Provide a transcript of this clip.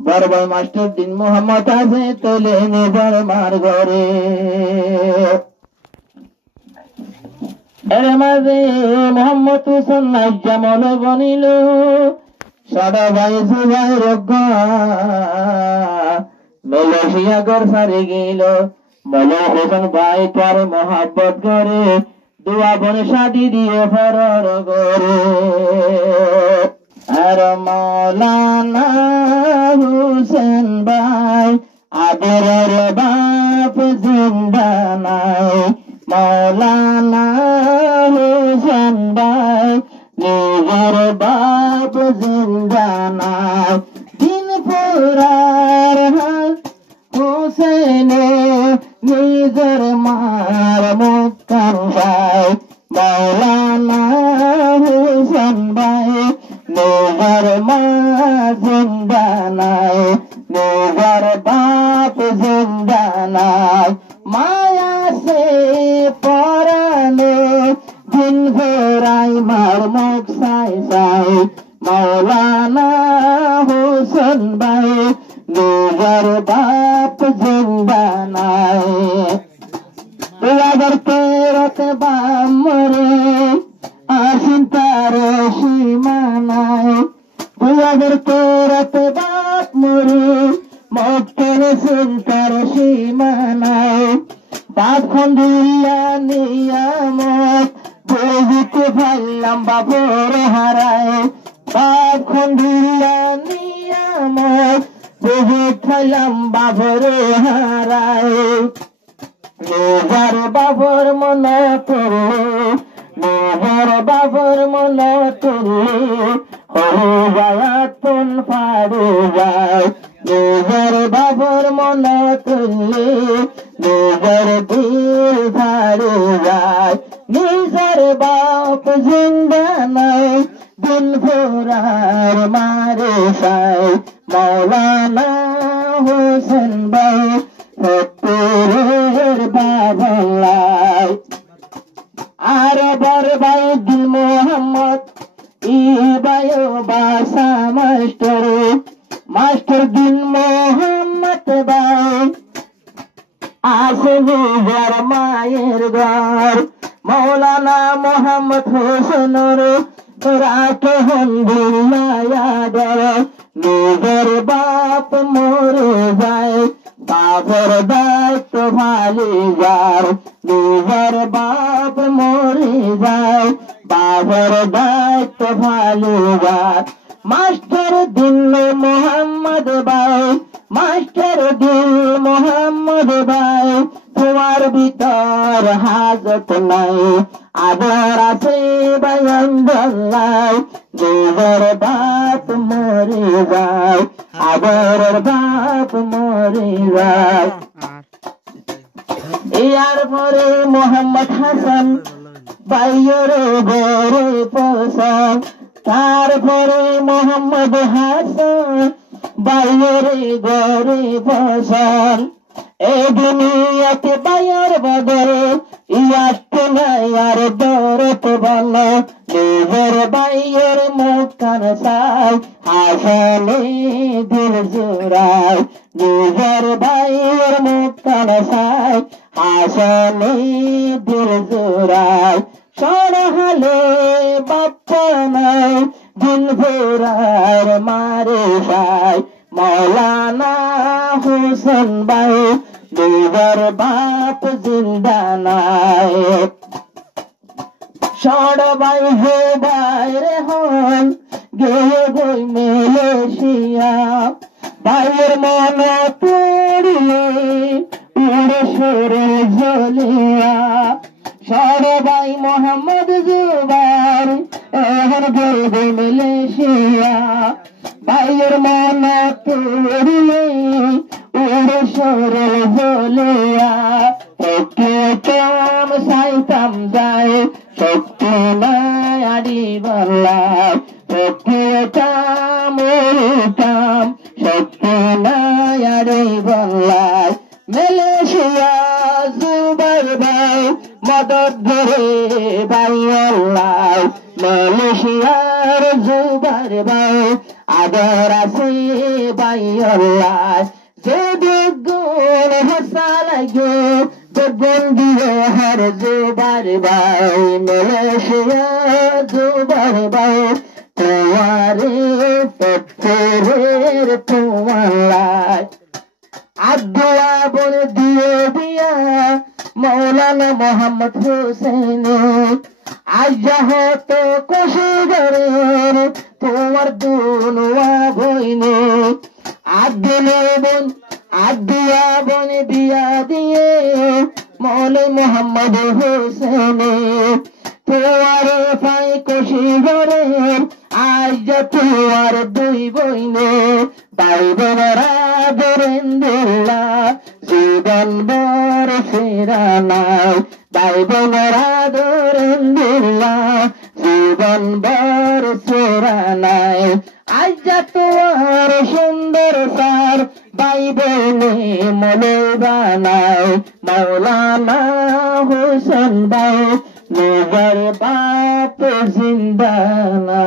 বড় ভাই মাস্টার দিন মোহাম্মদ আছে তোলে নিজের মার ঘরে। এর মাঝে মোহাম্মদ হুসেন নাইজামল বনিল সারা ভাই সুভাই রজ্ঞা মেলেশিয়া ঘর সারে গেল। বলে হোসেন ভাই তার মোহাব্বত করে দুয়া বনে শাদি দিয়ে ফরর করে। আর মৌলানা হুসেন ভাই আদরের বাপ জিন্দা নাই। মৌলানা হুসেন ভাই নিজের বাপ জিন্দা নাই। দিন পুরার হুসেনে নিজের মার মুক্তান ভাই। মৌলানা হুসেন ভাই নিজের মা জিন্দা নাই, নিজের বাপ জিন্দা নাই। মায়া সে পরানে দিন ভরাই মার মুখ সাই সাই। মৌলানা হুসেন ভাই নিজের বাপ জিন্দা নাই। 2013 বামরে আসিন তার সীমানায়। 2013 বাপ মরে মক্কের তার সীমানায়। বাপ খন্ডিল্লা নিয়ামত বুঝিতে পারলাম বাপর হারায়। বাপ খন্ডিল্লা নিয়ামত বুঝিতে পারলাম বাপর হারায়। নিজের বাবর মনে পড়লে, নিজের বাবর মনে পড়লে হয়ে যায় তুন পারে যায়। নিজের বাবর মনে পড়লে নিজের দিল পারে যায়। নিজের বাপ জিন্দা নাই দিল ভরার মারে সাই। মৌলানা হুসেন ভাই ফকিরের বাবলাই। আর বড় ভাই দিল মোহাম্মদ ই ভাই বাসা মাস্টার। মাস্টার দিল মোহাম্মদ ভাই আসে নিজের মায়ের ঘর। মৌলানা মোহাম্মদ হোসেনের রাখে হন্দিল্লায়াডর। নিজের বাপ মরে যায় বাপের দায়িত্ব ভালি যার। নিজের বাপ মরে যায় বাপের দায়িত্ব ভালি যার। মাস্টার দিল মোহাম্মদ ভাই, মাস্টার দিল মোহাম্মদ ভাই তোমার ভিতর হাজত নাই। আদর আছে বায়ান্দাল্লাই। নিজের বাপ মরে যায় আদরের বাপ মরে যায়। ইয়ার পরে মোহাম্মদ হাসান বাইয়ের ঘরে পৌঁছান। তারপরে মোহাম্মদ হাসান বাইয়ের ঘরে পৌঁছান। এই দুনিয়াতে বাইয়ের বদলে ইয়াতে নাই আর দরত বলো। নিজের বাইয়ের মুখ কান চাই হাসানে দিল জোড়ায়। নিজের বাইয়ের মুখ কান চাই হাসানে দিল জোড়ায়। সরহালে বাপ্পা নাই দিল ভরার মারে সাই। মৌলানা হুসেন ভাই নিজের বাপ জিন্দা নাই। সর ভাই হে বাইরে হন গে গই মেলেশিয়া। ভাইয়ের মনে পড়লে উড়ে সরে জ্বলিয়া। সর ভাই মোহাম্মদ জুবাইর এখন গেল মেলেশিয়া। ভাইয়ের মনে পড়লে উড়ে সরে জ্বলিয়া। একটু কম সাইতাম যায় শক্তি নাই আড়ি বল্লায়। একটু কাম শক্তি নাই আড়ি বল্লায়। মেলেশিয়া জুবাইর ভাই মদত ধরে বাইয়াল্লাহ। মালয়েশিয়ার জুবাইর ভাই আদর আছে ভাই নাই আল্লাহ যে বেগুন হাসা লাগে বেগুন দিয়ে হার জোবার ভাই মালয়েশিয়া জোবার ভাই তোমারে পথের তোমার আব্দুয়া বন দিয়ে দিয়া মৌলানা মোহাম্মদ হোসেন আজ হত কোশিগরের তোমার দুনুয়া বইনে আব্দুয়া বন বিয়া দিয়ে মৌলানা মোহাম্মদ হোসেন তোমার পাই কোশিগরের আজ তোমার দুই বইনে ভাই বোনেরা দরেন্দুল্লা জীবন বর ফেরা নাই ভাই বোনেরা দরেন্দুল্লা জীবন বর ফেরা নাই আজ তোমার সুন্দর সার ভাই বোনে মনে বানায় মৌলানা হোসেন ভাই নগর বাপ জিন্দা না।